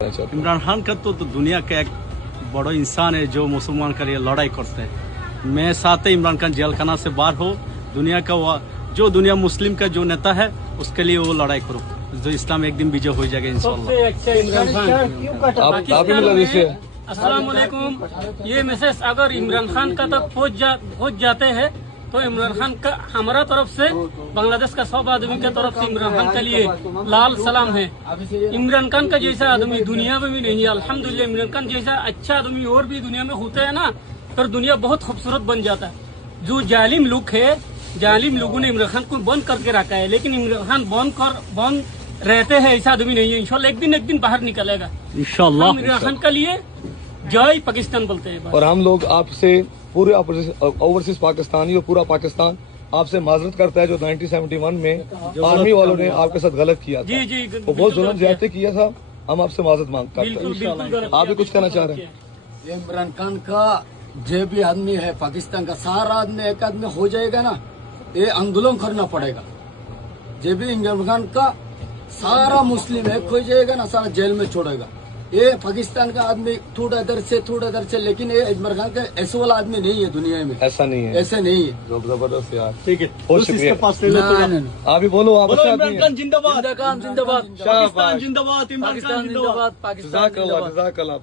इमरान खान का तो दुनिया का एक बड़ा इंसान है जो मुसलमान के लिए लड़ाई करते हैं। मैं चाहते इमरान खान जेल खाना से बाहर हो, दुनिया का जो दुनिया मुस्लिम का जो नेता है उसके लिए वो लड़ाई करो, जो इस्लाम एक दिन विजय हो जाएगा इंशाल्लाह। अस्सलाम वालेकुम। ये मैसेज अगर इमरान खान का तक पहुँच जाते हैं तो इमरान खान का हमारा तरफ से, बांग्लादेश का सब आदमी के तरफ से इमरान खान के लिए लाल सलाम है। इमरान खान का जैसा आदमी दुनिया में भी नहीं है। अल्हम्दुलिल्लाह इमरान खान जैसा अच्छा आदमी और भी दुनिया में होते हैं ना, फिर दुनिया बहुत खूबसूरत बन जाता है। जो जालिम लोग है, जालिम लोगों ने इमरान खान को बंद करके रखा है, लेकिन इमरान खान बंद रहते हैं ऐसा आदमी नहीं है। इंशाल्लाह एक दिन बाहर निकलेगा इंशाल्लाह। इमरान खान के लिए जय पाकिस्तान बोलते हैं। और हम लोग आपसे पूरे ओवरसीज पाकिस्तानी और पूरा पाकिस्तान आपसे माजरत करता है जो 1971 में आर्मी वालों ने आपके साथ गलत किया था। जी वो बहुत जुल्म ज्यादती किया था। हम आपसे माजरत मांगते हैं। आप भी कुछ कहना चाह रहे हैं? इमरान खान का जो भी आदमी है पाकिस्तान का सारा आदमी एक आदमी हो जाएगा ना, ये आंदोलन करना पड़ेगा। जो भी इमरान खान का सारा मुस्लिम एक हो जाएगा ना, सारा जेल में छोड़ेगा। ये पाकिस्तान का आदमी थोड़ा इधर से, लेकिन ये इमरान खान का ऐसा वाला आदमी नहीं है दुनिया में। ऐसा नहीं है, ऐसे नहीं है। जबरदस्त यार, ठीक है। बहुत शुक्रिया। आप भी बोलो, आप इमरान खान जिंदाबाद, जिंदाबाद, पाकिस्तान जिंदाबाद, इमरान खान जिंदाबाद। जज़ाकल्लाह।